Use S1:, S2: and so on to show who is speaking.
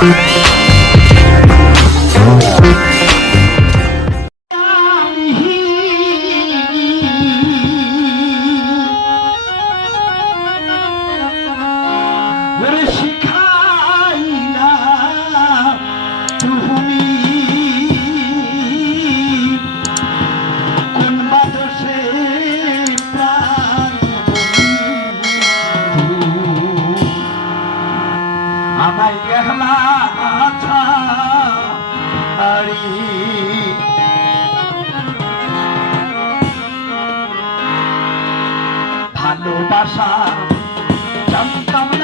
S1: Thank you. গেহলা ছাড়ি ভালোবাসা জানতাম